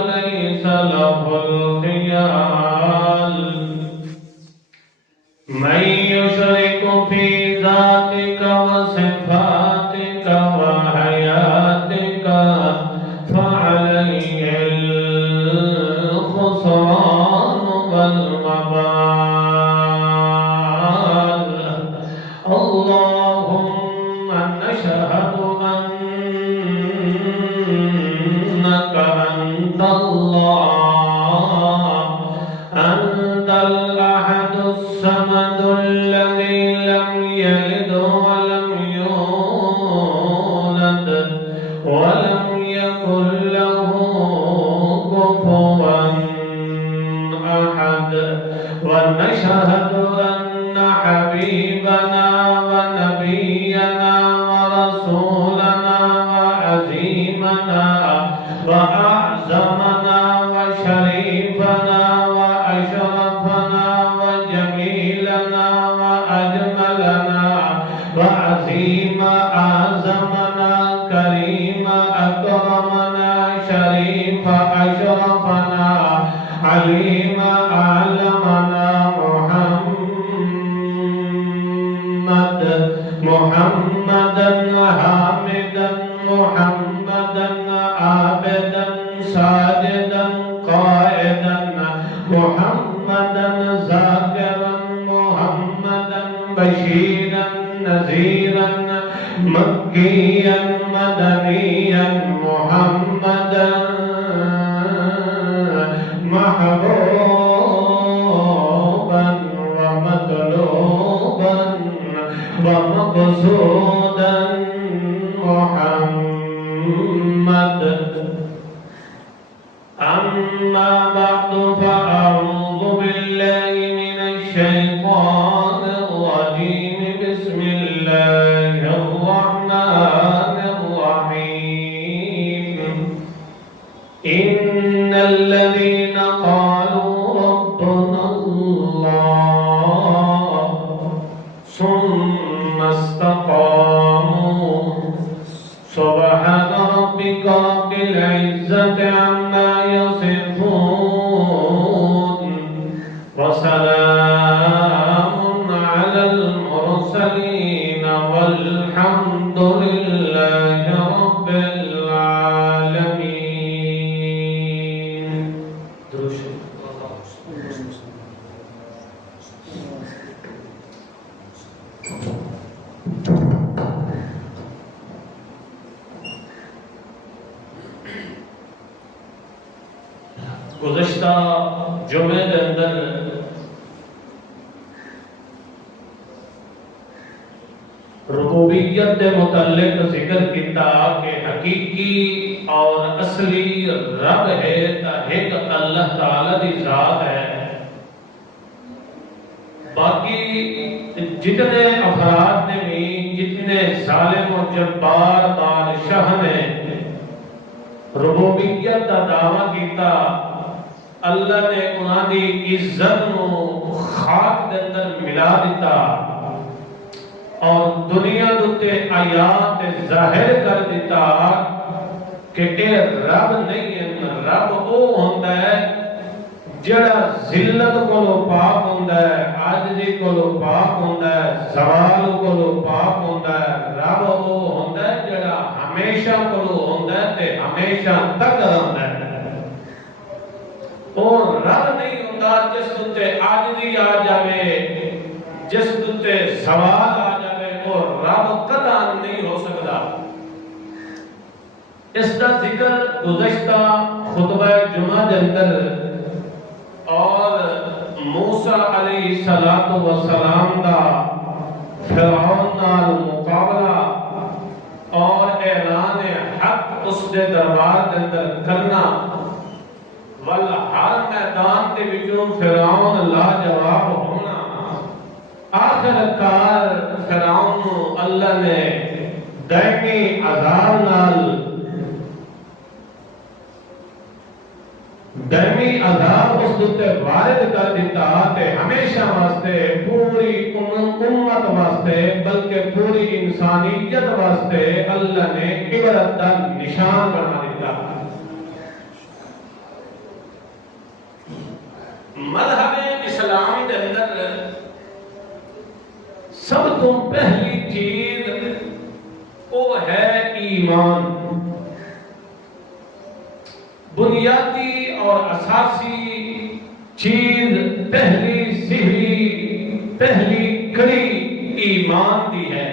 وليس له الخيال من يشرك في ذاتك وصفاتك وحياتك فعليه الخسران والوبال. اللهم نشهد أنك أنت الله، أنت الأحد الصمد الذي لم يلد ولم يولد ولم يكن له كفوا أحد. ونشهد أن حبيبنا ونبينا ورسولنا وعزيمنا وأعظمنا وشريفنا وأشرفنا وجميلنا وأجملنا وعظيم أعظمنا كريم أكرمنا شريف أشرفنا عليم أعلمنا محمدا حامدا محمدا عابدا ساجدا قائدا محمدا ذاكرا محمدا بشيرا نذيرا مكيا مدنيا محمدا محبوبا ومطلوبا ومقصودا محمد. أما بعد فأعوذ بالله من الشيطان الرجيم. بسم الله الرحمن الرحيم. إن الذين قالوا ربنا الله ثم استقاموا سبحان ربك رب العزة عما يصفون وسلام على المرسلين والحمد لله رب العالمين. گزشتہ جمعے کے اندر ربوبیت کے متعلق ذکر کیتا کہ حقیقی اور اصلی رب ہے تا ایک اللہ تعالی دی ذات ہے. باقی جتنے افراد نے بھی جتنے ظالم و جبار بادشاہ نے ربوبیت کا دعویٰ کیتا، اللہ نے انہاں دی عزت نو خاک دے اندر ملا دیتا اور دنیا دے آیات ظاہر کر دیتا کہ اے رب نہیں ہے. رب او ہوندا ہے جڑا ذلت کولو پاک ہوندا ہے، عاجزی کولو پاک ہوندا ہے، زوال کولو پاک ہوندا ہے. رب او ہوندا ہے جڑا ہمیشہ کولو ہوندا ہے تے ہمیشہ تک رہندا ہے. اور رب نہیں ہوندا جس تے عاجزی آ جاوے، جس تے زوال آ جاوے، اور رب قطعاً نہیں ہو سکتا. اس کا ذکر گزشتہ خطبہ جمعہ کے اندر اور موسیٰ علیہ السلام دا فرعون نال مقابلہ اور اعلان حق اس دے دربار کے اندر کرنا، ہر میدان کے وچوں فرعون لاجواب ہونا. آخر کار فرعون اللہ نے دائمی عذاب نال دائمی عذاب اس تے وارد کر دیتا تے ہمیشہ واسطے پوری امت واسطے بلکہ پوری انسانیت واسطے اللہ نے عبرت کا نشان بنا دیتا. تو پہلی چیز وہ ہے ایمان. بنیادی اور اساسی چیز پہلی سیڑھی پہلی کڑی ایمان دی ہے.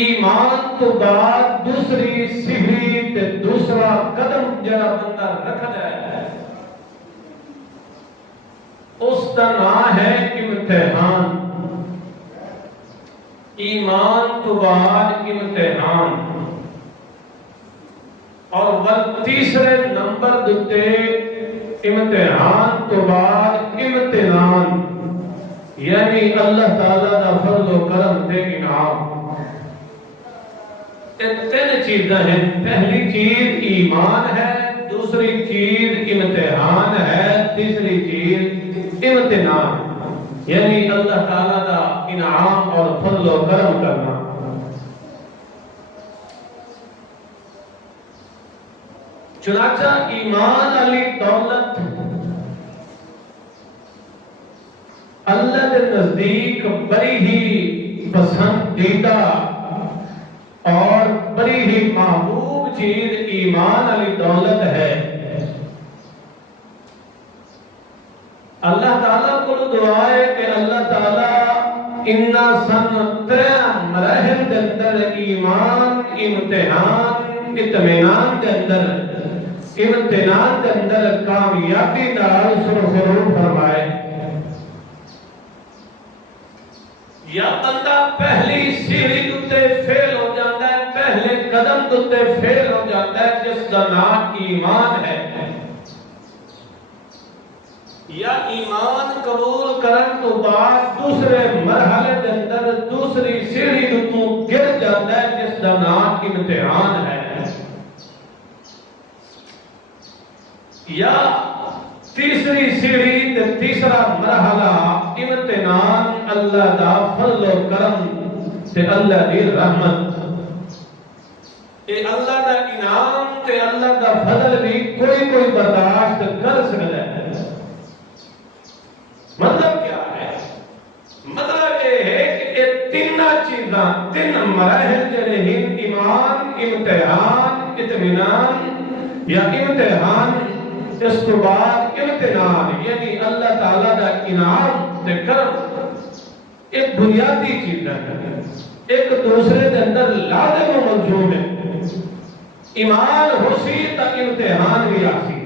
ایمان تو بعد دوسری سیڑھی تے دوسرا قدم جڑا بندہ رکھدا ہے اس کا نام ہے امتحان. ایمان تو بعد امتحان. اور تیسرے نمبر دتے امتحان تو بعد امتنان، یعنی اللہ تعالیٰ دا فضل و کرم تے انعام. تین چیزیں ہیں. پہلی چیز ایمان ہے، دوسری چیز امتحان ہے، تیسری چیز امتنان، یعنی اللہ تعالیٰ دا انعام اور فضل و کرم کرنا. چنانچہ ایمان علی دولت اللہ کے نزدیک بڑی ہی پسندیدہ اور بڑی ہی محبوب چیز ایمان علی دولت ہے. اللہ تعالیٰ کو دعا ہے کہ اللہ تعالیٰ انہا سن ترہ مراحل کے اندر ایمان، امتحان، اطمینان کے اندر، امتحان کے اندر کامیابی نال سرخرو فرمائے. یا بندہ پہلی سیڑھی دتے فیل ہو جاتا ہے، پہلے قدم دتے فیل ہو جاتا ہے جس کا نام ایمان ہے. یا ایمان قبول کرن تو بعد دوسرے مرحلے کے اندر دوسری سیڑھی دتوں گر جاتا ہے جس کا نام امتحان ہے. یا تیسری سیڑھی تے تیسرا مرحلہ امتنان، اللہ دا فضل و کرم تے اللہ دی رحمت. اے اللہ دا انعام تے اللہ دا فضل بھی کوئی برداشت کر سکتا ہے. مطلب کیا ہے؟ مطلب یہ ہے کہ یہ تین چیزاں، تین مراحل جڑے ہیں، ایمان، امتحان، اطمینان یا امتحان، اس کے بعد امتنان، یعنی اللہ تعالیٰ دا انعام تے کرم، ایک بنیادی چیز ہے، ایک دوسرے کے اندر لازم و ملزوم ہے. ایمان ہوسی تا امتحان بھی آسی.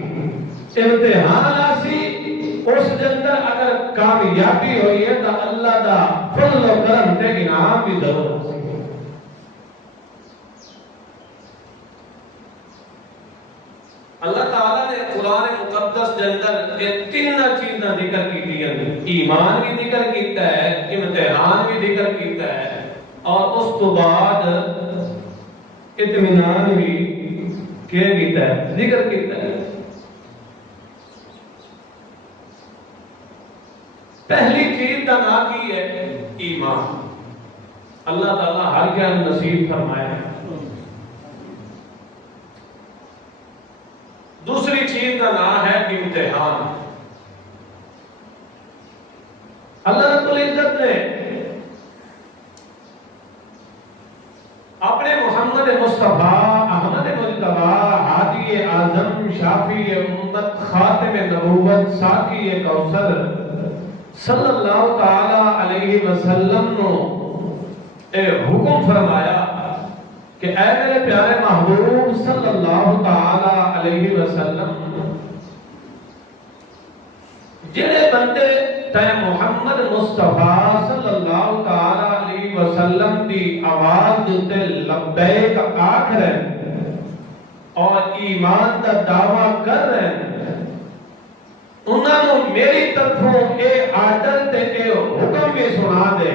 امتحان آسی اس کے اندر اگر کامیابی ہوئی ہے تو اللہ دا فضل و کرم تے انعام بھی ضرور آسی. اللہ تعالیٰ نے قرآن مقدس کے اندر یہ تین چیزیں ذکر کی ہیں. ایمان بھی ذکر کیتا ہے، امتحان بھی ذکر کیتا ہے، اور اس تو بعد اطمینان بھی کیا کیتا ہے، ذکر کیتا ہے. پہلی چیز کا نام کی ہے ایمان. اللہ تعالیٰ ہر کیا نصیب فرمائے. دوسری چیز کا نام ہے امتحان. اللہ رب العزت نے اپنے محمد مصطفیٰ احمد مجتبی ہادی اعظم شافی امت خاتم نبوت ساقی کوثر صلی اللہ تعالی علیہ وسلم نو اے حکم فرمایا کہ اے میرے پیارے محبوب صلی اللہ تعالی علیہ وسلم، جڑے بندے تے محمد مصطفیٰ صلی اللہ تعالی علیہ وسلم دی آواز تے لبیک آکھ رہے ہیں اور ایمان دا دعویٰ کر رہے ہیں، انہاں نو میری طرفوں اے آرڈر تے اے حکم بھی سنا دے.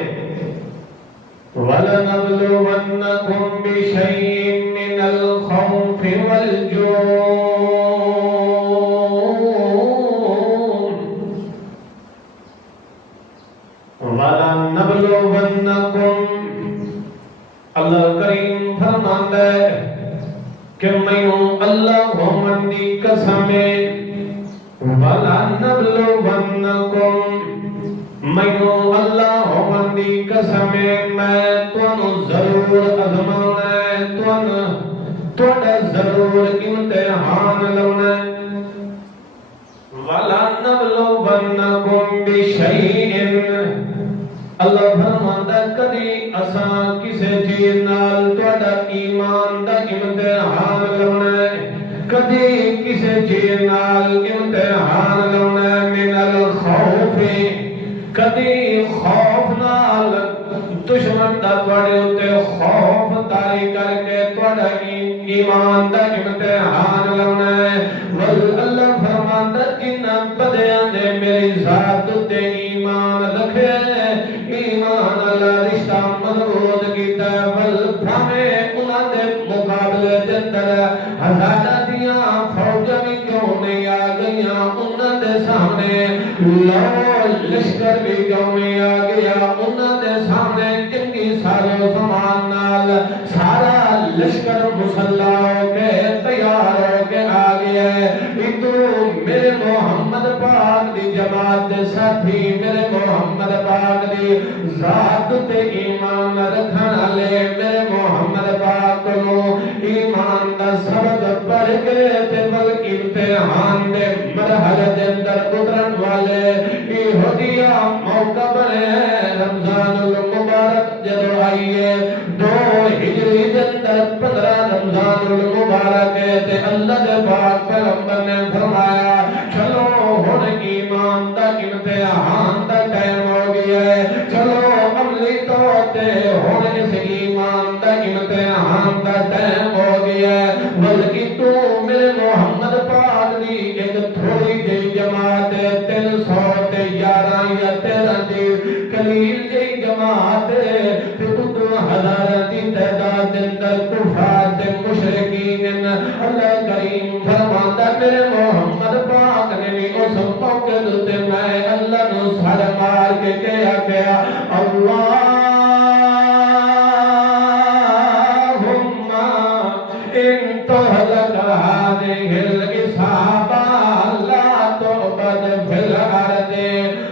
وَلَنَبْلُوَنَّكُمْ بِشَيْءٍ مِّنَ الْخَوْفِ وَالْجُوعِ وَلَنَبْلُوَنَّكُمْ. اللہ کریم فرماتا ہے کہ میں اللہ محمد کی قسم وَلَنَبْلُوَنَّكُمْ مینو اللہ دی قسم میں تانوں ضرور آزمانا ہے تہاڈا ضرور امتحان لینا ہے وَلَنَبْلُوَنَّكُمْ بِشَيْءٍ اللہ فرماندا کدی اساں کسے چیز نال تہاڈا ایمان دا امتحان لینا ہے کدی کسے چیز نال امتحان لینا ہے من الخوف کدی خوف نال دشمن دا تواڈے اُتے خوف طاری کر کے تہاڈا ایمان دا امتحان لینا ہے اللہ فرماندا جنہاں بدیاں نے میری ذات تے ایمان رکھے ایمان اللہ رشتہ مضبوط کیتا ہے بل بھاویں انہاں دے مقابلے دے اندر ہزاراں دیاں فوجاں بھی کیوں نہیں آ گئیاں انہاں دے سامنے لشکر بھی کیوں نہیں آ گیا انہاں دے سامنے چنگی سارو سامان نال سارا لشکر مسلح ہو کے تیار ہو کے آ گیا ہے تو میرے محمد پاک دی جماعت دے ساتھی میرے محمد پاک دی ذات تے ایمان رکھن والے میرے محمد پاک کو ایمان دا سبق پڑھ کے تے بل امتحان دے مرحلے دے اندر اترن والے یہودیا موقع بنے رمضان المبارک جدو آئیے 2 ہجری دے اندر 15 رمضان المبارک تے اللہ دے پاک پیغمبر نے فرمایا چلو ہن ایمان دا امتحان دا ٹائم ہو گیا ہے چلو عملی طور تے ہن اس ایمان دا امتحان دا ٹائم ہو گیا ہے بلکہ تو میرے محمد پاک دی ایک تھوڑی جی جماعت 311 یا 13 دی قلیل جی جماعت تے تو ہزاراں دی تعداد دے اندر کفار تے مشرکین اللہ کریم فرماندا میرے محمد پاک نے بھی اس موقع تے میں اللہ نو سر مار کے کہیا گیا اللہم ان تہلک هذه الإصابة لا تعبد في الأرض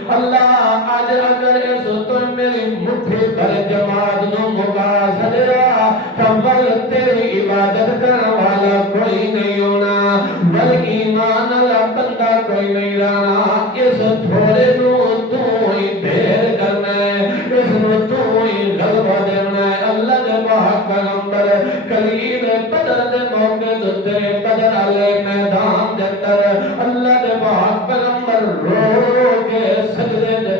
اللہ آج اگر اس تو میری مٹھی پر جماعت نو مکا سڑیا تو بل تیری عبادت کرنے والا کوئی نہیں ہونا بل ایمان والا بندہ کوئی نہیں رہنا اس تھوڑے نو تو ہی ڈھیر کرنا ہے اس نو تو ہی غلبہ دینا ہے اللہ دے پاک پیغمبر کلیم بدر دے موقع تے بدر والے میدان دے اندر اللہ دے پاک پیغمبر رو کے سجدے دے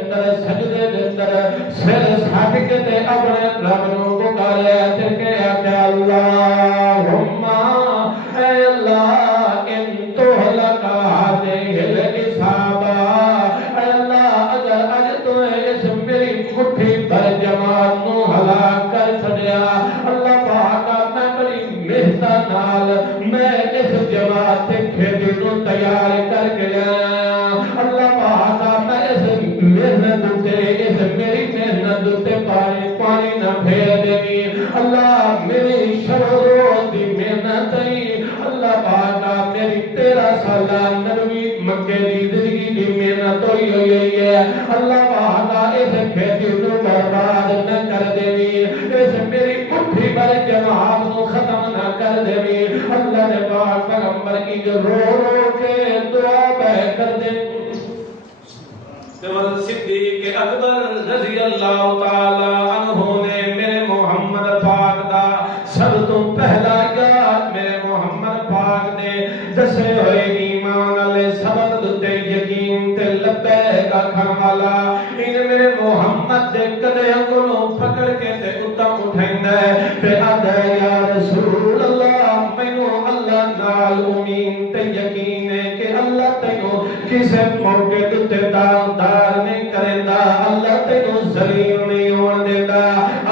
اندر سر سٹ کے تے اپنے رب نو پکارے تے کہیا کہ اللہم اے اللہ ان تہلک هذه الإصابة اے اللہ اگر اج تو اس میری مٹھی پر جماعت نو ہلاک کر چھڈیا اللہ پاک میں بڑی محنت نال میں اس جماعت تے کھیتی نو تیار کر کے آیا اللہ پاک میں اس محنت تے اس میری محنت تے پانی نہ پھیر دینی اللہ میری شروع دی محنت اللہ پاک میری 13 سالہ نبوی مکے دی زندگی دی محنت ہوئی ہے اللہ پاک اس کھیتی نو برباد نہ کر دینی اس میری مٹھی پر جماعت نو ختم نہ کر دینی اللہ نے پاک پیغمبر کی جو رو کے دعا بہ کر دینی صدیق اکبر رضی اللہ تعالی عنہ نے میرے محمد پاک دا سب تو پہلا یاد میرے محمد پاک نے دسے ہوئے ایمان والے سبق تے یقین تے لبیک آکھن والا ان میرے محمد دے قدماں کو پکڑ کے تے اُتاں اٹھیندا ہے تے آندا ہے یا رسول اللہ مینوں اللہ نال امید تے یقین ہے کہ اللہ تینوں کسے موقع تے دار نہیں کریندا اللہ تینوں ذلیل نہیں ہون دیندا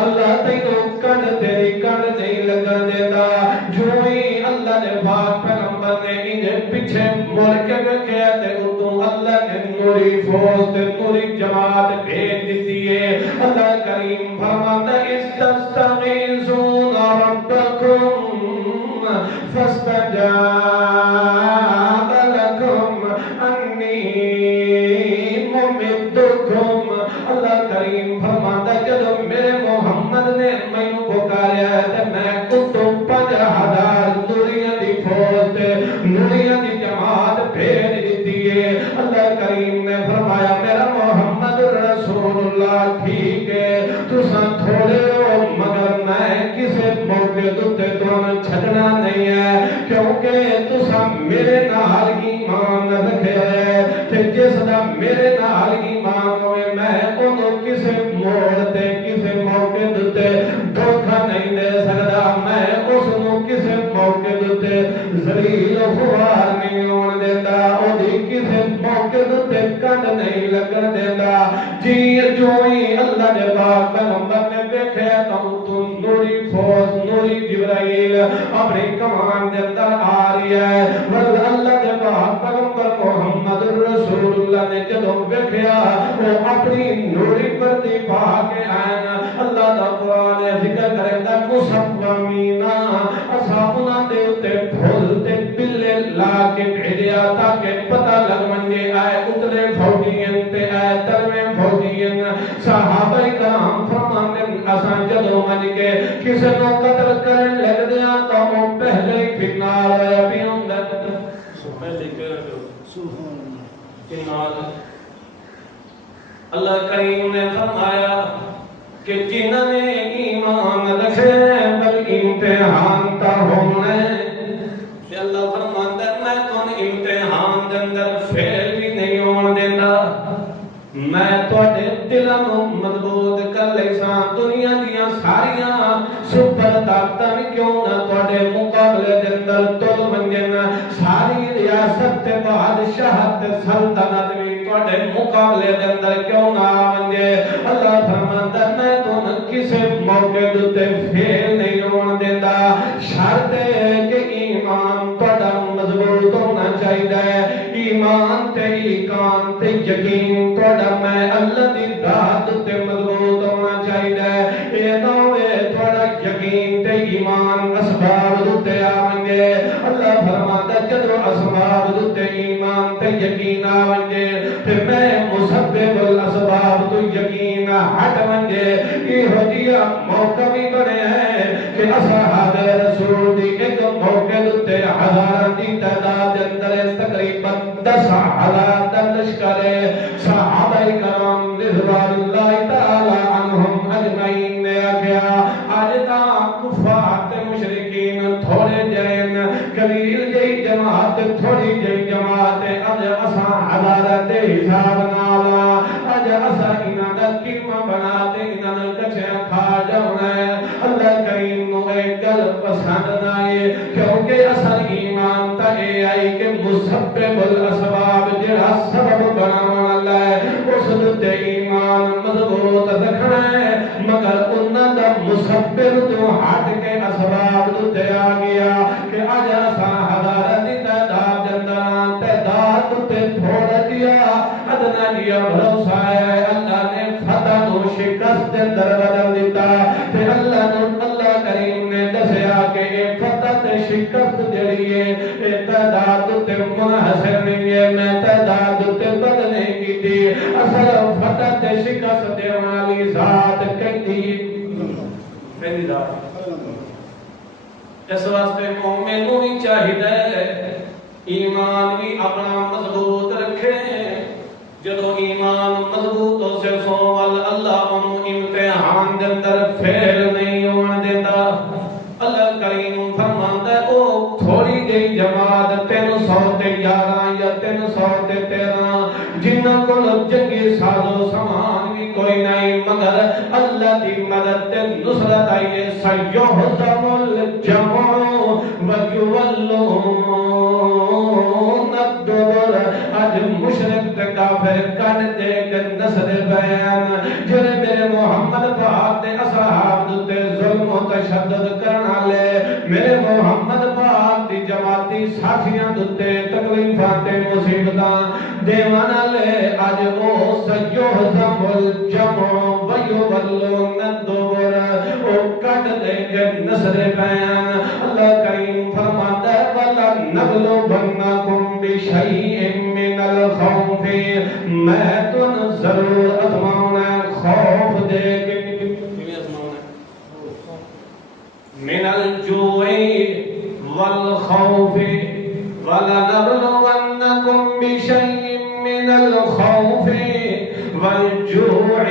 اللہ تینوں کن تیری کن نہیں لگن دیندا جو ہی اللہ نے پاک پیغمبر نے انہیں پیچھے مڑ کے کہا تے اتوں اللہ نے نوری فوج تے نوری جماعت بھیج دیتی ہے اللہ کریم فرماتا استغیثون ربکم فاستجاب لکم ان اتوں 5000 نوریاں دی فوج تے نوریاں دی جماعت بھیج دیتی ہے۔ اللہ کریم نے فرمایا میرا محمد رسول اللہ ٹھیک ہے تساں تھوڑے ہو مگر میں کسے موقع تے تانوں چھڈنا نہیں ہے کیونکہ تساں میرے نال ایمان رکھیا ہے تے جس دا میرے نال ایمان ہوئے میں انہوں کسے موڑ تے کسے موقع تے دھوکہ نہیں دے سکتا میں اس نو کسے موقع تے ذلیل خوار نہیں ہون دیتا او دی کسے موقع تے کنڈ نہیں لگن دیتا جی جو ہی اللہ دے پاک پیغمبر نے دیکھا تو نوری فوج نوری جبرائیل اپنی کمان دے اندر آ رہی ہے ور اللہ دے پاک پیغمبر محمد رسول اللہ نے جدوں دیکھا وہ اپنی نوری وردی پا کے آئے اللہ دا قرآن ذکر کرتا مصممین اسا انہاں دے اوتے پھول تے بلے لا کے بھیجیا تاکہ پتہ لگ منجے آئے اتلے فوجین تے آئے ترمے فوجین صحابہ کرام فرماندے اسا جدوں من کے کسے نو قتل کرن لگ دیا تو وہ پہلے ہی فنال ہویا پیوں دا پہلے فنال اللہ کریم نے فرمایا کہ جنہوں نے ایمان رکھے بل امتحان تا ہونے کہ اللہ فرماتا ہے میں کون امتحان دے اندر فیل بھی نہیں ہون دینا میں تواڈے دلاں نوں مضبوط کر لیساں دنیا دیاں ساریاں سپر طاقتاں کیوں نہ تواڈے مقابلے دے اندر تل منجن ساری ریاست تے بادشاہت تے سلطنت بھی تواڈے مقابلے دے اندر کیوں نہ منجے اللہ فرماتا ہے میں تانوں کسے موقع تے فیل نہیں ہون دیندا شرط ہے کہ ایمان تواڈا مضبوط ہونا چاہیے ایمان تے ایمان تے یقین تواڈا میں اللہ دی ذات تے مضبوط ہونا چاہیے اے نہ ہوئے تواڈا یقین تے ایمان اسباب تے آونگے اللہ فرماتا جدوں اسباب تے ایمان تے یقین آونگے تے میں مسبب الاسباب تو یقین ہٹ ونجے ایہو جیا موقع بھی بنے ہیں کہ اصحاب رسول دی ایک موقع تے ہزاراں دی تعداد دے اندر تقریباً 10,000 دا لشکر صحابہ کرام رضوان اللہ تعالی عنہم اجمعین نے آکھیا اج تاں کفار تے مشرکین تھوڑے جین قلیل جئی جماعت تھوڑی جئی جماعت اج اساں ہزار دے حساب نال اج اساں انہاں دا قیمہ بنا تے انہاں نال کچھ کھا جاونا ہے اللہ کریم نو اے گل پسند نہ آئے کیونکہ اصل ایمان تا اے آئی کہ مسبب الاسباب جڑا سبب بناون والا ہے اس تے ایمان مضبوط رکھنا ہے مگر انہاں دا مسبب تو ہٹ کے اسباب تے آ گیا کہ اج اساں ہزار دی تعداد دے اندر تعداد تے تھوڑا دیا ادنا دیا بھروسہ ہے اللہ نے فتح نو شکست دے اندر بدل دیتا تے اللہ نو اللہ کریم نے دسیا کہ اے فتح تے شکست جڑی ہے اے تعداد تے منحصر نہیں ہے میں تعداد تے بدل نہیں کیتی اصل فتح تے شکست دے والی ذات کہتی پہلی ذات اس واسطے مومن نو بھی چاہیے ایمان بھی اپنا مضبوط رکھے جدو ایمان مضبوط ہو سے سوال اللہ انہوں امتحان دے اندر فیل نہیں ہون دیتا اللہ کریم فرماندا ہے او تھوڑی جئی جماعت 311 یا 313 جنہاں کول جنگی سازو سامان بھی کوئی نہیں مگر اللہ دی مدد تے نصرت آئی سیہزم الجمع ویولون الدبر اج مشرک تے کافر کن دے کے نصر بیان جڑے میرے محمد پاک دے اصحاب تے ظلم و تشدد کرن والے میرے محمد پاک دی جماعتی ساتھیاں تے تکلیفاں تے مصیبتاں دیوان والے اج او سیہزم الجمع ویولون الدبر او کٹ دے کے نصر بیان اللہ کریم فرماتا ہے وَلَا نَبْلُوَنَّكُمْ بِشَيْءٍ مِّنَ الْخَوْفِ میں تن ضرور ازماؤنا خوف دے کے من والجوع والخوف ولنبلونكم بشيء من الخوف والجوع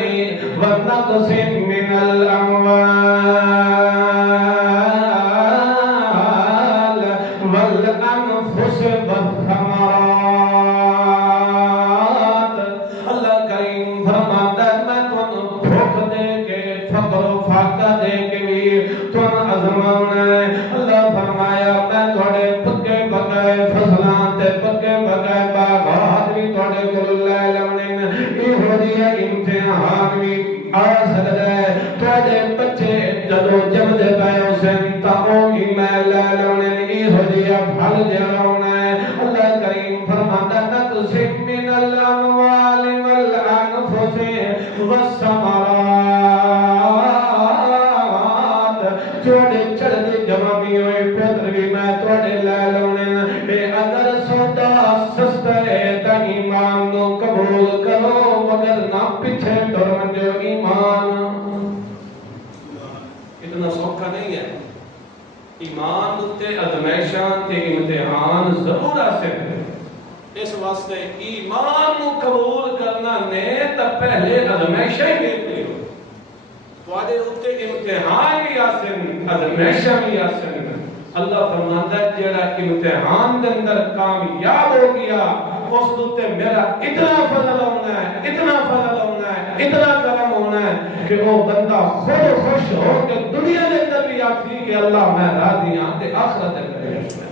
ونقص من الأموال والأنفس والثمرات. اللہ کریم فرماتا ہے میں تم بھوک دے کے فقر و فاقہ دے کے بھی تم آزماؤنا ہے. اللہ فرمایا میں تھوڑے پکے پکائے فصلاں تے پکے پکائے باغات بھی تھوڑے کو لے لونے یہ ہو دیا امتحان بھی آ سکتا ہے. تھوڑے بچے جدو جمدے پائے اسے تاؤں کی میں لے لونے یہ ہو دیا پھل جراؤنا ہے. اللہ کریم فرماتا نقسم من الاموال والانفس والثمرات. تھوڑے چڑھتے جمع بھی ہوئے پتر بھی میں تھوڑے لے لونے اگر سودا سستا ہے تا ایمان نو قبول کرو مگر نہ پیچھے ٹرن جو ایمان. اتنا سوکھا نہیں ہے. ایمان تے ازمائشاں تے امتحان ضرور آ سکتے. اس واسطے ایمان نو قبول کرنا نے تا پہلے ازمائشاں ہی دیتے ہو. تواڈے اوتے امتحان بھی آسن ازمائشاں بھی آسن. اللہ فرماتا ہے جڑا امتحان دے اندر کامیاب ہو گیا اس تے میرا اتنا فضل ہونا ہے اتنا فضل ہونا ہے اتنا کرم ہونا ہے کہ وہ بندہ خود خوش ہو کہ دنیا دے اندر بھی آتی کہ اللہ میں راضی ہاں تے آخرت دے اندر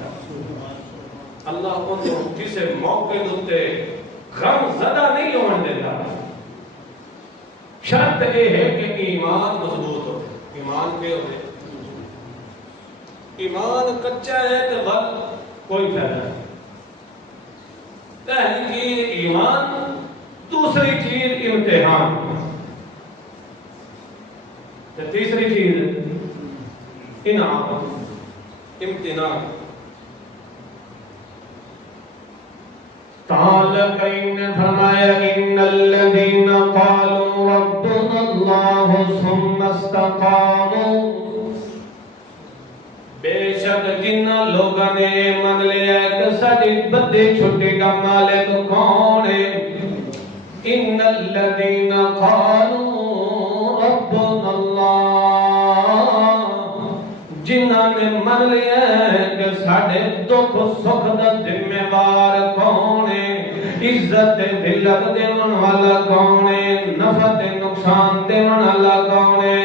اللہ کو کسی موقع تے غم زدہ نہیں ہونے دیتا. شرط یہ ہے کہ ایمان مضبوط ہو. ایمان کیا ہوتے ایمان کچا ہے تو بل کوئی فائدہ نہیں. پہلی چیز ایمان دوسری چیز امتحان تیسری چیز انعام امتنان. تعالی کریم نے فرمایا ان الذين قالوا ربنا الله ثم استقاموا. بے شک جن لوگوں نے من لیا کہ ساری بدی چھٹی کا مالک کون ہے. ان الذين قالوا ربنا الله جنہاں نے من لیا کہ ساڑھے دکھ سکھ دا ذمہ دار کون ہے. عزت ذلت دیون والا کون ہے. نفع تے نقصان دیون والا کون ہے.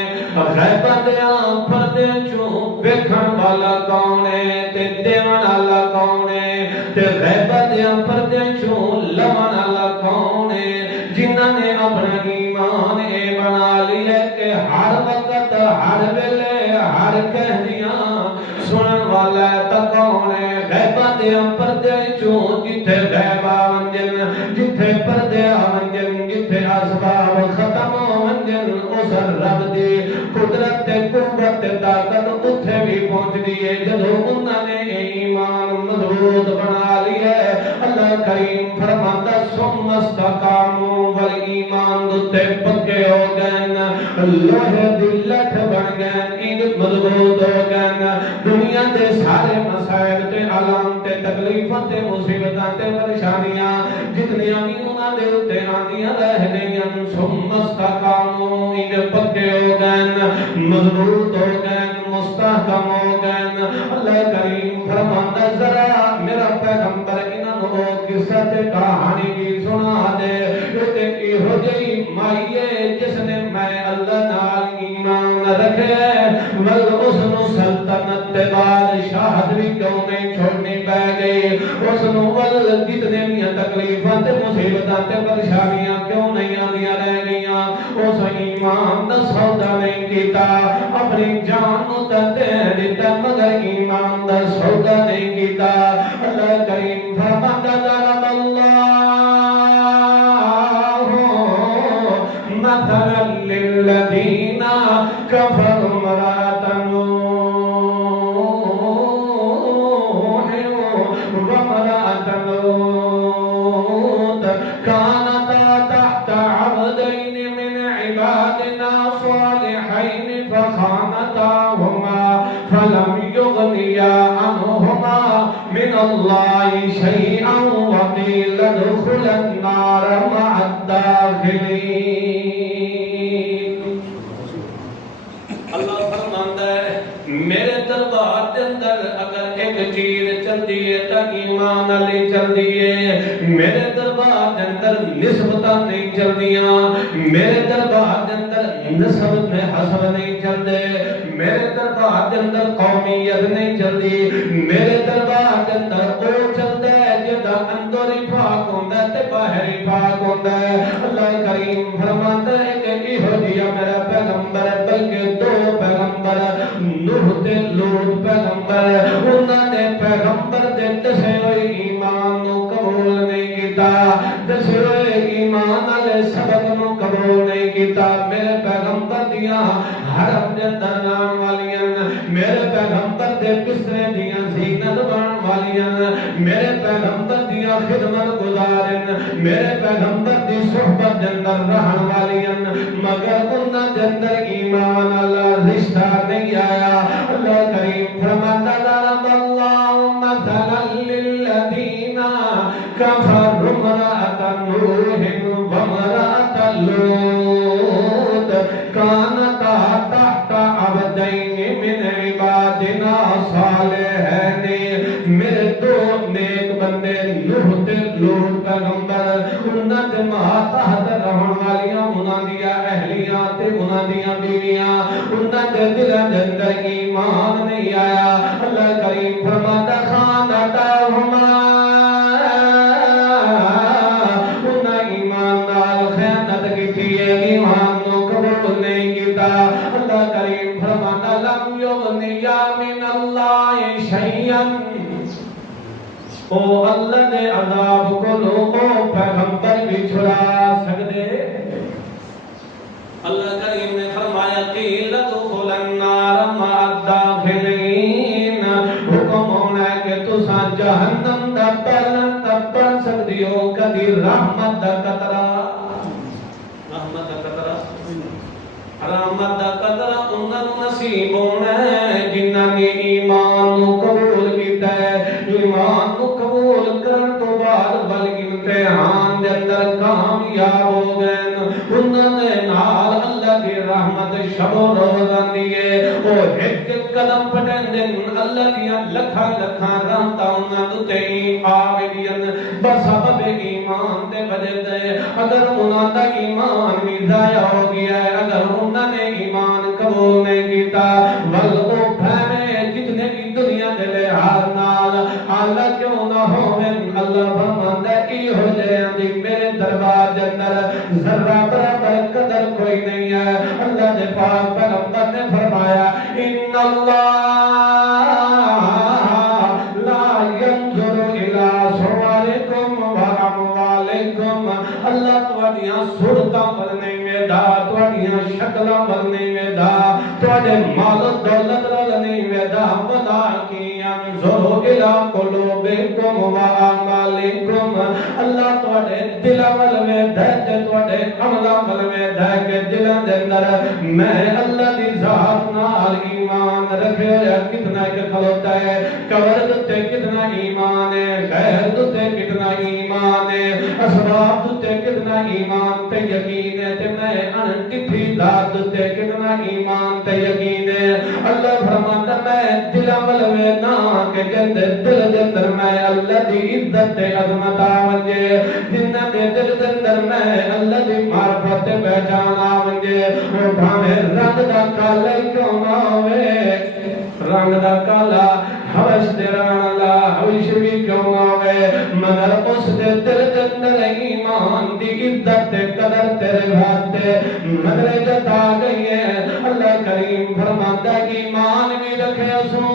غیبہ دیاں پردے چوں ویکھن والا کون ہے تے دیون والا کون ہے تے غیبہ دیاں پردے چوں لون والا کون ہے. جنہاں نے اپنا ایمان اے بنا لیا کہ ہر وقت ہر ویلے ہر کہنیاں سنن والا تا کون ہے. غیبہ دیاں پردے چوں جتھے غیبہ منجن جتھے پردے منجن جتھے اسباب ختم منجن اس رب دی قدرت قوت طاقت اتھے بھی پہنچ دیئے جدو انہوں نے ایمان مضبوط بنا لیا. اللہ کریم فرماتا ثم استقاموا والایمان دوتے پکے ہو گئے اللہ دلت بن گئے عید مضبوط ہو گئے. دنیا دے سارے مسائل تے علام تے تکلیفوں تے مصیبتاں تے پریشانیاں جتنیاں بھی انہاں دے اوتے آندیاں رہنیاں ثم استقاموا عید پکے ہو گئے مضبوط ہو گئے مستحکم ہو گئے. اللہ کریم فرماتا ذرا میرا پیغمبر انہوں قصہ تے کہانی بھی سنا دے. یہ ہو جئی مائیے جس نے میں اللہ نال ایمان رکھے ول اس نو سلطنت تے بادشاہت بھی کیوں نہیں چھوڑنی پے گئی. اس نو ول کتنے بھی تکلیفاں تے مصیبتاں تے پریشانیاں کیوں نہیں آندیاں رہ گئیاں. اس ایمان دا سودا نہیں کیتا اپنی جان نو تے دے دتا مگر ایمان دا سودا نہیں کیتا. اللہ کریم فرماتا ضرب اللہ مثلا للذین کفروا امرأۃ نوح وامرأۃ لوط كانتا تحت عبدین من عبادنا صالحین فخانتاهما فلم يغني عنهما من الله شيئا وقيل ادخلا النار مع الداخلين. اللہ فرماندا ہے میرے دربار دے اندر اگر ایک چیز چلدی ہے تا ایمان والی چلدی ہے. میرے دربار دے اندر نسبتاں نہیں چلدیاں. میرے دربار دے اندر نسب میں حسب نہیں چلدے. میرے دربار دے اندر قومیت نہیں چلدی. میرے دربار دے اندر او چلدا ہے جدا اندر ہی پاک ہوندا ہے تے باہر ہی پاک ہوندا ہے. اللہ کریم فرماتا ہے کہ ایہو جیا میرا پیغمبر ہے بلکہ دو پیغمبر نوح تے لوط پیغمبر انہاں نے پیغمبر دے دسے ہوئے ایمان نو قبول نہیں کیتا. دسے ہوئے ایمان والے سبق نو قبول نہیں کیتا. میرے پیغمبر دیاں حرم دے اندر نام والیاں میرے پیغمبر دے بسترے دیاں زینت بن والیاں میرے پیغمبر دیاں خدمت گزارن میرے پیغمبر دی صحبت دے اندر رہن والیاں مگر انہاں دے اندر ایمان والا رشتہ نہیں آیا. اللہ کریم فرماتا ضرب اللہ مثلا للذین کفروا امرأۃ نوح وامرأۃ لوط كانتا تحت عبدین من عبادنا صالحین. میرے دو نیک بندے نوح تے لوط پیغمبر انہاں دے ماتحت رہن والیاں انہاں دیاں اہلیاں تے انہاں دیاں بیویاں انہاں دے دلاں دے اندر ایمان نہیں آیا. اللہ کریم فرماتا خانتاہما انہاں ایمان نال خیانت کیتی ہے ایمان نو قبول نہیں کیتا. اللہ کریم فرماتا لم یغنیا من اللہ شیئا او اللہ دے عذاب کو لوگوں پیغمبر بھی چھڑا سکدے. اللہ کریم نے فرمایا قیل ادخل النار مع الداخلین. حکم ہونا ہے کہ تساں جہنم دا پہلا تپن سکدی ہو کدی رحمت دا قطرہ انہاں نوں نصیب ہونا ہے جنہاں نے ایمان نو قبول کیتا ہے. ایمان نو قبول کرن تو بعد بلکہ امتحان دے اندر کامیاب ہو گئے انہاں دے نال اللہ دی رحمت شب و روز آندی ہے. او ایک قدم پٹھندے اللہ دیاں لکھاں لکھاں رحمتاں انہاں تے آویاں بسبب ایمان دے وجہ تے. اگر انہاں دا ایمان بھی ضائع ہو گیا ہے اگر انہاں نے ایمان قبول نہیں کیتا ول او بھاوے جتنے بھی دنیا دے لحاظ نال اعلی کیوں نہ ہوویں اللہ فرماندا ہے ایہو جہاں دی میرے دربار دے اندر ذرہ برابر قدر کوئی نہیں ہے. اللہ دے پاک پیغمبر نے فرمایا ان اللہ لا ينظر الى صورکم واموالکم. اللہ تواڈیاں صورتاں ول نہیں ویکھدا تواڈیاں شکلاں ول نہیں ویکھدا تواڈے مال و دولت ول نہیں ویکھدا ولکن ينظر الى قلوبکم واعمالکم. اللہ تواڈے دلاں ول ویکھدا تے تواڈے عملاں ول ویکھدا کہ دلاں دے اندر میں اللہ دی ذات نال ایمان رکھے ہویا کتنا کہ کھلوتا ہے قبر تے کتنا ایمان ہے غیر تے کتنا ایمان ہے اسباب تے کتنا ایمان تے یقین ہے تے میں ان ٹھٹھی ذات تے کتنا ایمان تے یقین ہے. اللہ فرماتا میں دلاں ول ویکھنا کہ کہندے دل دے اندر میں اللہ دی عزت تے عظمت آوے جنہاں دے دل دے اندر میں اللہ دی معرفت تے پہچان آوے او بھاویں رنگ دا کالا کیوں نہ ہوئے رنگ دا کالا حوش دے رالا حوش بھی کیوں نہ ہوئے مگر اس دے دل دے اندر ایمان دی عزت تے قدر تیرے بات تے نظر جتا گئی ہے. اللہ کریم فرماتا ہے کہ ایمان بھی رکھے اسوں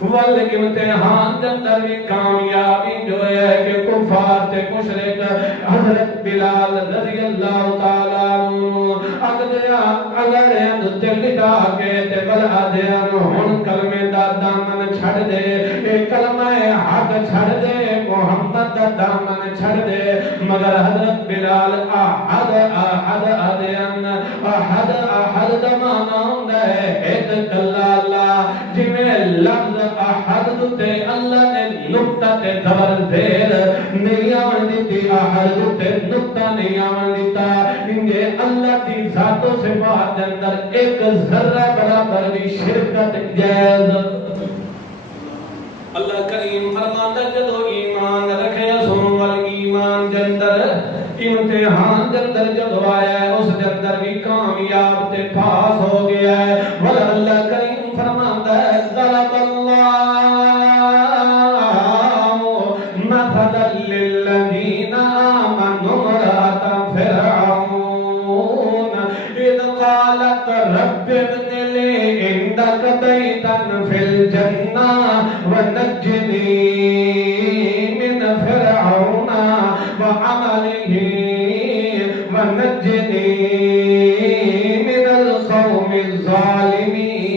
ول امتحان دے اندر بھی کامیابی جو ہے کہ کفار تے مشرک حضرت بلال رضی اللہ تعالیٰ عنہ اگر تے لٹا کے تے بلا دے ہن کلمے دا دامن چھڑ دے اے کلمہ حق چھڑ دے محمد دا دامن چھڑ دے مگر حضرت بلال احد احد ادین احد احد دا مانا ہوندا ہے ایک کلا اللہ جویں لفظ احد تے اللہ نے نقطہ تے زبر زیر نہیں آن دیتی احد تے نقطہ نہیں آن دیتا انجے اللہ دی ذات و صفات دے اندر ایک ذرہ برابر بھی شرکت جائز اللہ کریم فرماندا جدو ایمان رکھے سن وال ایمان دے اندر امتحان دے اندر جدو آیا ہے اس دے اندر بھی کامیاب تے پاس ہو گیا ہے ولا اللہ کریم فرماندا ہے ضرب اللہ مثلا للذین آمنوا امرأة فرعون اذ قالت رب ابن لي عندك بيتا في الجنة ونجني من فرعون وعمله ونجني من القوم الظالمين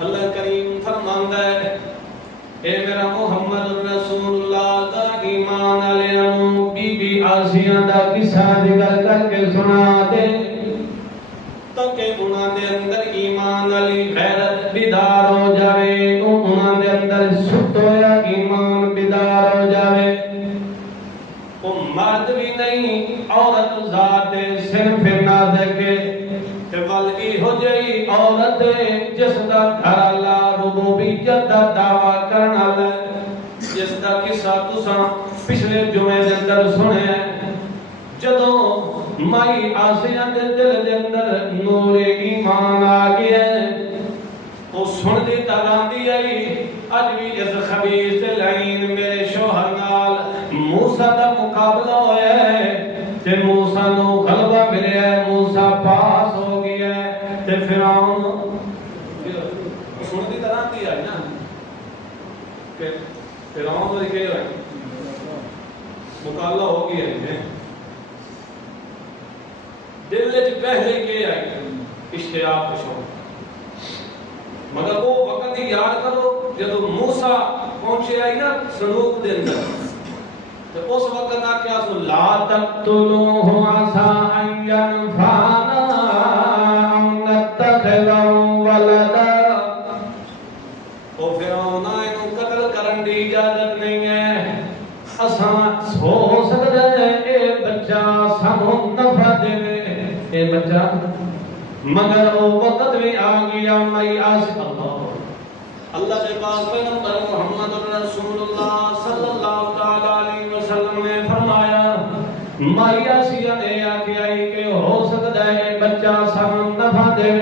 اللہ کریم فرماندا ہے اے میرا محمد رسول اللہ دا ایمان علیہم بی بی آسیہ دا قصہ ذکر کر کے سنا دے تاکہ انہاں دے اندر ایمان علی غیرت بیدار ہو جاوے انہاں دے اندر سست ہویا ایمان بیدار ہو جاوے وہ مرد بھی نہیں عورت ذات صرف نازک بلکہ ہو جئی عورت جس دا گھر اللہ ربوبیت دا دعویٰ کرنا لے جس دا قصہ تساں پچھلے جمعے دے اندر سنے جدوں مائی آسیہ دے دل دے اندر نور ایمان آ گیا وہ سن دی تراندی آئی اج بھی اس خبیث لعین میرے شوہر نال موسیٰ دا مقابلہ ہویا ہے تے موسیٰ نو غلبہ ملیا ہے موسیٰ پاس ہو گیا ہے تے فرعون سن دی تراندی آئی نا کہ فرعون ہوئی کہ مقابلہ ہو گیا ہے دل وچ پہلے کے آئی اشتیاق شوق مگر وہ وقت ہی یاد کرو جب موسیٰ پہنچے آئی نا صندوق دے اندر تو اس وقت آکیا سو لا تقتلوہ عسى ان ينفعنا او نتخذہ ولدا او فرعون اینو قتل کرن دی اجازت نہیں ہے اساں ہو سکدا ہے اے بچہ سانو نفع دے اے بچہ مگر وہ وقت بھی آ گیا مائی آسیہ اللہ کے پاک پیغمبر محمد رسول اللہ صلی اللہ علیہ وسلم نے فرمایا مائی آسیہ نے آگیا کہ ہو سکتا ہے بچہ سانو نفع دے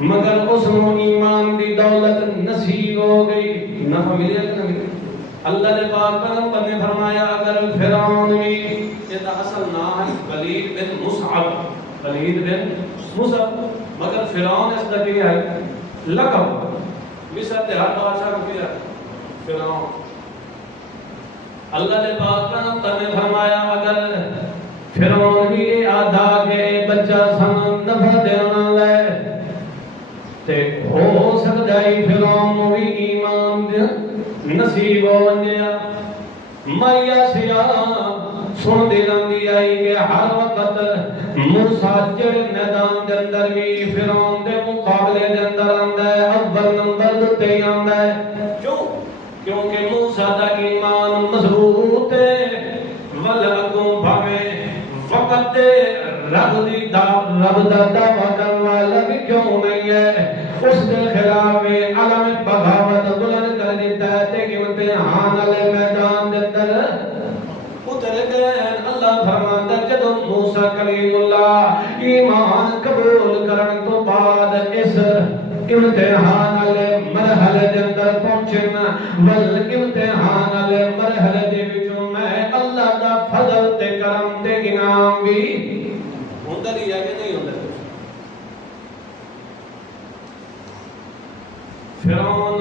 مگر اس کو ایمان دی دولت نصیب ہو گئی نفع ملیا کہ نہ ملیا اللہ نے پاک پیغمبر نے فرمایا اگر فرعون بھی یہ اصل نام ہے ولید بن مصعب ولید بن مصعب مگر فرعون اس کا کیا ہے لقب مصر تے ہر بادشاہ کو کیا فرعون اللہ نے پاک پیغمبر نے فرمایا اگر فرعون بھی آدھا کے بچہ سان نفع دینا لے تے ہو سکتا ہے فرعون بھی ایمان نصیب ہو گیا مایا سیاہ سن دی رہندی آئی کہ ہر وقت موسیٰ جڑے میدان دے اندر بھی فرعون دے مقابلے دے اندر آندا ہے اول نمبر تے آندا ہے کیونکہ موسیٰ دا ایمان مضبوط ہے ولکوں بھاویں وقت دے رب دا دعویٰ کرن والا بھی کیوں نہیں ہے اس کے خلاف علم بغاوت بلند کر دیتا ہے تے کہ امتحان والے میدان دے اندر اتر گئے اللہ فرماندا جدوں موسیٰ کلیم اللہ ایمان قبول کرن تو بعد اس امتحان والے مرحلے دے اندر پہنچن ول امتحان والے مرحلے دے وچوں میں اللہ دا فضل تے کرم تے انعام بھی ہوندا نہیں ہے کہ نہیں ہوندا فرعون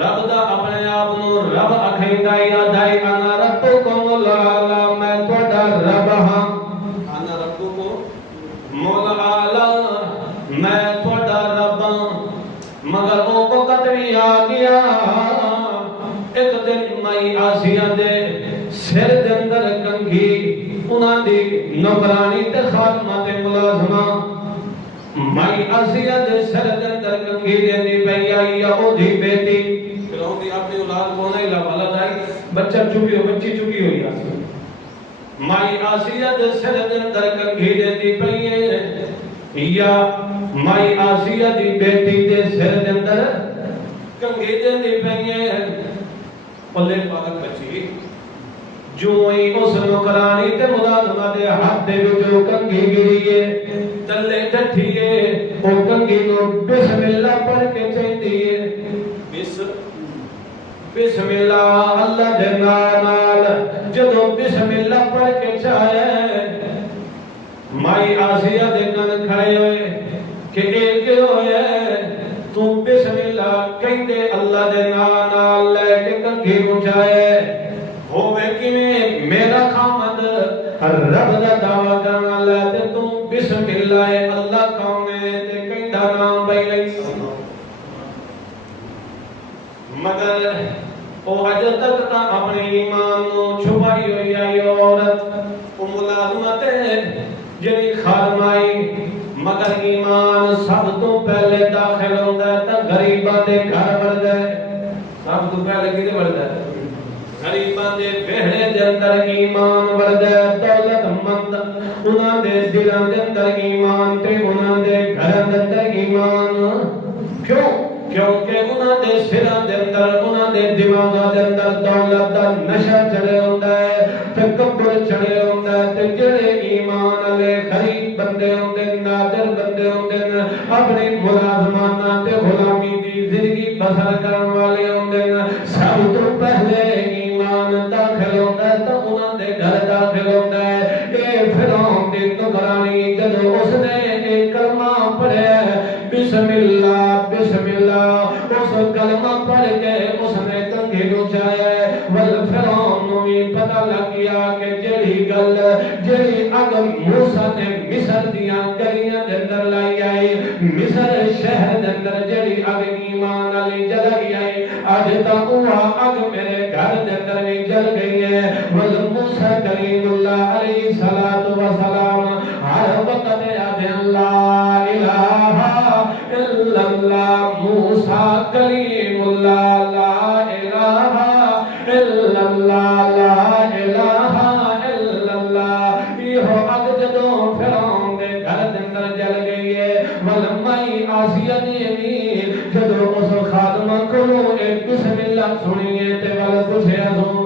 رب دا اپنے آپ نو رب اکھیندا یا دائی انا ربکم الاعلی میں تہاڈا رب ہاں انا ربکم مولا اعلی میں نوکرانی تے خادمہ تے ملازمہ مائی آسیہ دے سر دے اندر کنگھی دیندی پئی آئی یا او دی بیٹی فرعون دی اپنی اولاد کو نہیں لاوالا دائی بچہ چکی ہو بچی چکی ہوئی آسیہ مائی آسیہ دے سر دے اندر کنگھی دیندی پئی ہے یا مائی آسیہ دی بیٹی دے سر دے اندر کنگھی دیندی پئی ہے پلے پالک بچی جو ہی اس نوکرانی تے ملازمہ دے ہاتھ دے جو کنگھی گریے تلے ڈٹھیے او کنگھی نو بسم اللہ پڑھ کے چاہیے بسم اللہ اللہ دے نال جدو بسم اللہ پڑھ کے چاہے مائی آسیہ دے کن کھڑے ہوئے کہ ایک ہوئے تو بسم اللہ کہیں دے اللہ دے نال لے کے کنگھی اٹھائے ہوئے کہ میرا خامد رب دا دعویٰ کرنا لیتے تم بسم اللہ اللہ کامنے تے کہیں دا نام بھائی لئی مگر او اجل تک تا اپنے ایمان نو چھپائی ہوئی آئی عورت او ملازمت جنی خادمائی مگر ایمان سب تو پہلے داخل ہوندہ ہے تا غریبہ دے گھر بڑھ جائے سب تو پہلے کدھے بڑھ جائے غریبان دے بہنے دے اندر ایمان وردے دولت مند انہاں دے دلان دے اندر ایمان تے انہاں دے گھران دے اندر ایمان کیوں؟ کیونکہ انہاں دے سران دے اندر انہاں دے دماغہ دے اندر دولت دا نشہ چڑے ہوندہ ہے تکبر چڑے ہوندہ ہے تے جڑے ایمان علی غریب بندے ہوندے نادر بندے ہوندے اپنی ملازمانہ تے غلامی دی زندگی بسر کرن والے ہوندے سب تو پہلے داخل ہوتا ہے تو انہوں نے گھر داخل ہوتا ہے اے فرعون دی نوکرانی جدو اس نے ایک کلمہ پڑھے بسم اللہ اس کلمہ پڑھ کے اس نے کنگھی اٹھائے فرعون نو بھی پتہ لگ گیا کہ جڑی گل جڑی اگ موسیٰ نے مصر دیاں گلیاں دے اندر لائی آئی مصر شہر دے اندر جڑی اگ ایمان علی جلائی آئی آج تا ہوا اگ میرے گھر دے اندر بھی جل گئی ہے موسیٰ کلیم اللہ علیہ السلام ہر وقت یاد لا الہ الا اللہ موسیٰ کلیم اللہ لا الہ الا اللہ لا الہ الا اللہ یہ اگ جدوں فرعون دے گھر دے اندر جل گئی ہے مائی آسیہ نے بھی جدوں اس خادمہ کو ایک بسم اللہ سنیے تے ول پوچھے ازوں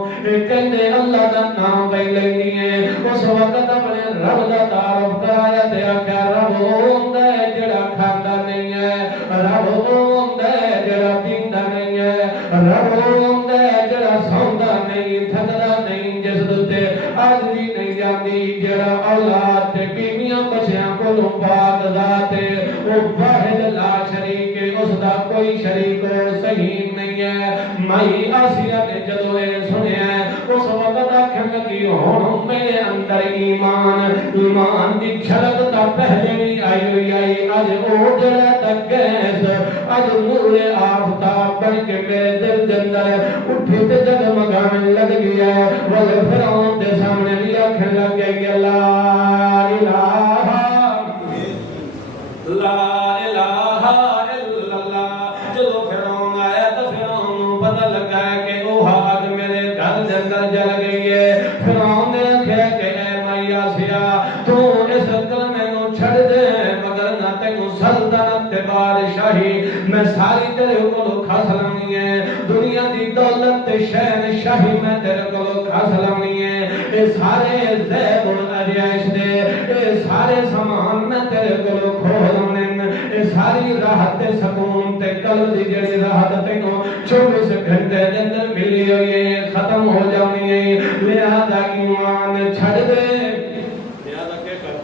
کہندے اللہ دا نام بھائی لینی ہے اس وقت اپنے رب دا تعارف کرایا تے آکھیا رب ہوندا ہے جڑا کھاندا نہیں ہے رب ہوندا ہے جڑا پیندا نہیں ہے رب ہوندا ہے جڑا سوندا نہیں تھکدا نہیں جس تے اج بھی نہیں جاندی جڑا اولاد تے بیویاں بچیاں کولوں پاک ذات ہے او واحد لا شریک ہے اس دا کوئی شریک صحیح نہیں ہے مائی آسیہ نے جدوں اے سنیا اس وقت آکھن لگی ہن میرے اندر ایمان دی جھلک تا پہلے بھی آئی ہوئی آئی اج او جڑا تک گیس اج نور آفتاب بن کے میرے دل دے اندر اٹھی تے جگمگان لگ گیا ہے فرعون دے سامنے بھی آکھن لگ گئی لا الہ الا اللہ جدو فرعون آیا تو فرعون پتہ لگا کہ وہ آگ میرے گھر دے اندر جل گئی ہے فرعون نے کہا کہ اے مائی آسیہ تو اس کلمے نو چھڑ دے مگر نہ تینوں سلطنت تے بادشاہی میں ساری تیرے کولوں کھس لانی ہے دنیا دی دولت تے شہنشاہی میں تیرے کولوں کھس لانی ہے اے سارے زیب و عجائش دے اے سارے سامان میں تیرے کولوں کھو لانے اے ساری راحت تے سکون تے قلب دی جڑی راحت تینوں 24 گھنٹے دے اندر ملی ہوئی ہے ختم ہو جانی ہے لہذا ایمان چھڑ دے لہذا کیا کر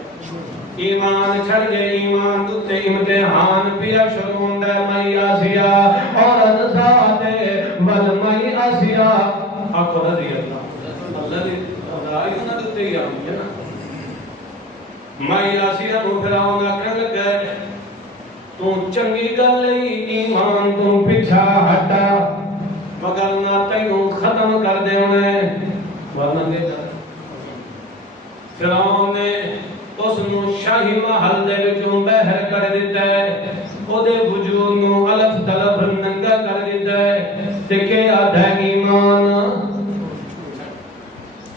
ایمان چھڑ دے ایمان تے امتحان پیا شروع ہوندا ہے مائی آسیہ اور ذات ول مائی آسیہ آپ رضی اللہ دی رائی انہاں دے تے آئی ہے نا مائی آسیہ نو فرعون آکھن لگا تو چنگی گل ایمان تو پیچھا ہٹا مگر نہ تینوں ختم کر دے انہیں ورنہ دے فرعون نے اس نو شاہی محل دے وچوں باہر کر دیتا ہے او دے وجود نو الف تلف ننگا کر دیتا ہے تے کہ آدھا ایمان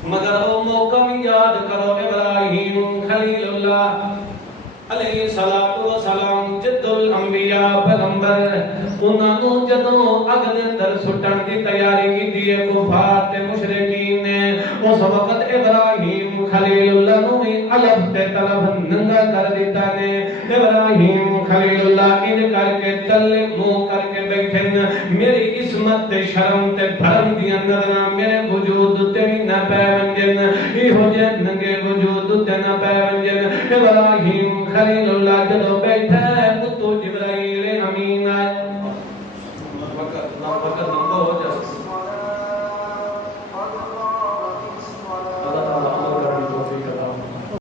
مگر او موقع بھی یاد کرو ابراہیم خلیل اللہ علیہ السلام جد الانبیاء پیغمبر انہاں نو جدوں اگ دے اندر سٹن دی تیاری کیتی ہے کفار تے مشرکین نے اس وقت ابراہیم خلیل اللہ نو بھی الف تے تلف ننگا کر دیتا نے ابراہیم خلیل اللہ ان کر کے تلے منہ کر کے بیٹھے میری عصمت تے شرم تے بھرم دی اندر میرے وجود تے نہ پے ونجن ایہو جے ننگے وجود تے نہ پے ونجن ابراہیم خلیل اللہ جدو بیٹھا ہے تو جبرائیل امین آئے وقت